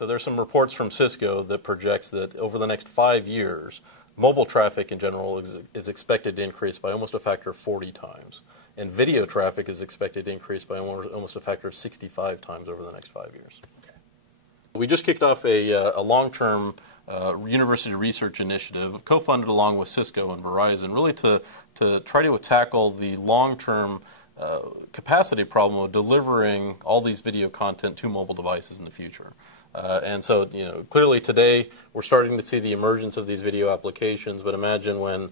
So there's some reports from Cisco that projects that over the next 5 years, mobile traffic in general is expected to increase by almost a factor of 40 times. And video traffic is expected to increase by almost a factor of 65 times over the next 5 years. Okay. We just kicked off a long-term university research initiative, co-funded along with Cisco and Verizon, really to try to tackle the long-term capacity problem of delivering all these video content to mobile devices in the future. And so, clearly today we're starting to see the emergence of these video applications, but imagine when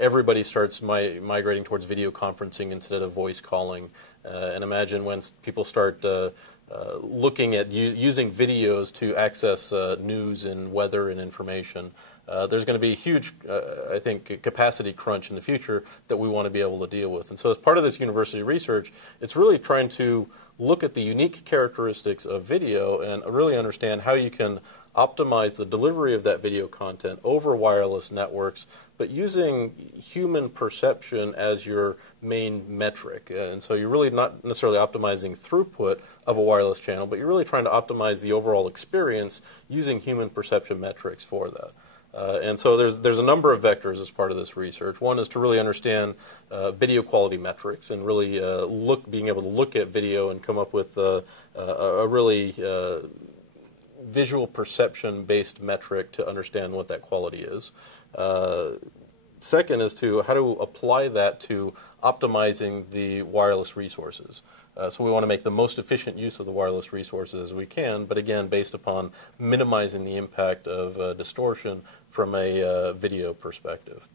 everybody starts migrating towards video conferencing instead of voice calling, and imagine when people start looking at using videos to access news and weather and information. There's going to be a huge, I think, capacity crunch in the future that we want to be able to deal with. And so as part of this university research, it's really trying to look at the unique characteristics of video and really understand how you can optimize the delivery of that video content over wireless networks, but using human perception as your main metric. And so you're really not necessarily optimizing throughput of a wireless channel, but you're really trying to optimize the overall experience using human perception metrics for that. And so there's a number of vectors as part of this research. One is to really understand video quality metrics and really being able to look at video and come up with a really visual perception-based metric to understand what that quality is. Second is how to apply that to optimizing the wireless resources. So we want to make the most efficient use of the wireless resources as we can, but again, based upon minimizing the impact of distortion from a video perspective.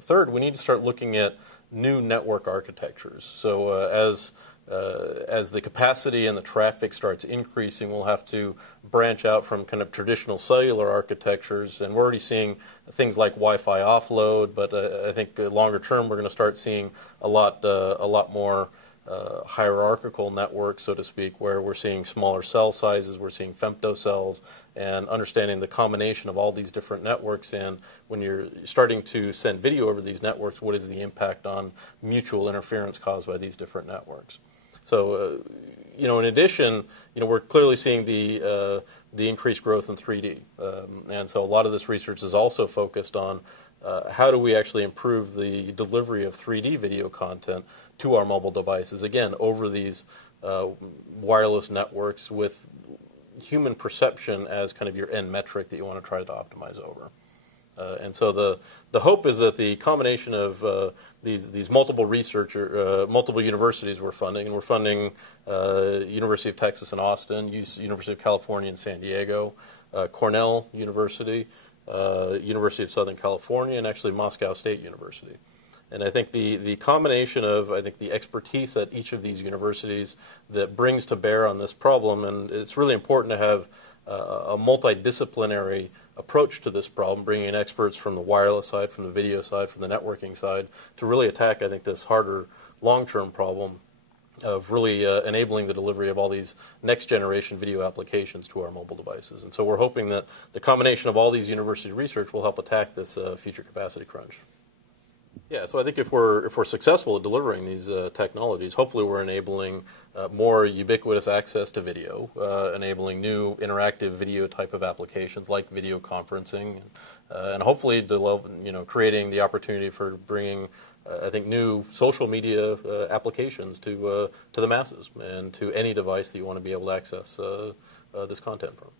Third, we need to start looking at new network architectures. So as the capacity and the traffic starts increasing, we'll have to branch out from kind of traditional cellular architectures, and we're already seeing things like Wi-Fi offload, but I think longer term we're going to start seeing a lot more hierarchical networks, so to speak, where we're seeing smaller cell sizes, we're seeing femtocells, and understanding the combination of all these different networks. And when you're starting to send video over these networks, what is the impact on mutual interference caused by these different networks? So, in addition, we're clearly seeing the increased growth in 3D, and so a lot of this research is also focused on how do we actually improve the delivery of 3D video content to our mobile devices, again, over these wireless networks with human perception as kind of your end metric that you want to try to optimize over. And so the hope is that the combination of these multiple universities we're funding, and we're funding University of Texas in Austin, University of California in San Diego, Cornell University, University of Southern California, and actually Moscow State University. And I think the combination of, the expertise at each of these universities that brings to bear on this problem, and it's really important to have a multidisciplinary approach to this problem, bringing in experts from the wireless side, from the video side, from the networking side, to really attack, this harder long-term problem of really enabling the delivery of all these next-generation video applications to our mobile devices. And so we're hoping that the combination of all these university research will help attack this future capacity crunch. Yeah, so I think if we're successful at delivering these technologies, hopefully we're enabling more ubiquitous access to video, enabling new interactive video type of applications like video conferencing, and hopefully creating the opportunity for bringing new social media applications to the masses and to any device that you want to be able to access this content from.